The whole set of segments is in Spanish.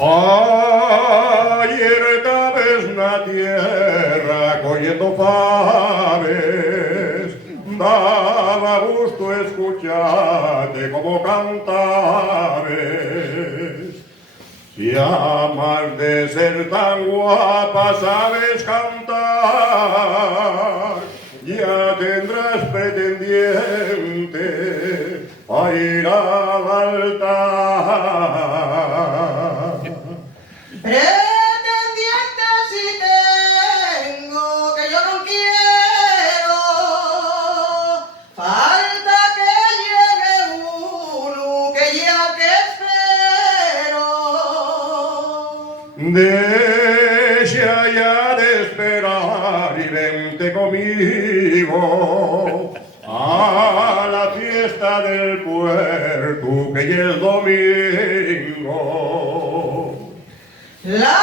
Ayer vez la tierra cogiendo faves, daba gusto escucharte como cantabes. Si amas de ser tan guapa sabes cantar, ya tendrás pretendiente a ir al altar. Pretendientes si tengo, que yo no quiero, falta que llegue uno, que ya que espero. Deja ya de esperar y vente conmigo a la fiesta del puerto, que ya es domingo. La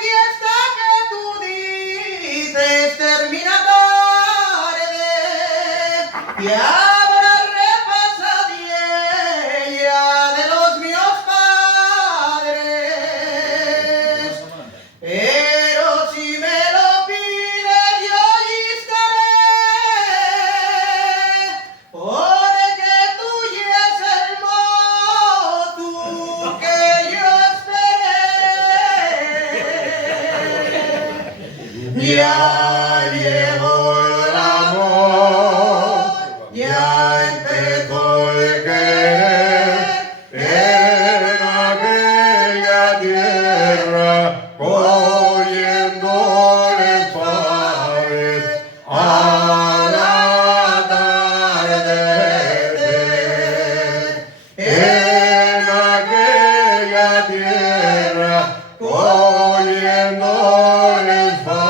fiesta que tú dices termina tarde y habrá repasadilla de los míos padres. Pero si me lo pides yo allí estaré, porque tú ya es el modo que yo esperé. Ya llegó el amor, ya empezó el querer en aquella tierra, cogiéndoles faves al atardecer. En aquella tierra, cogiéndoles faves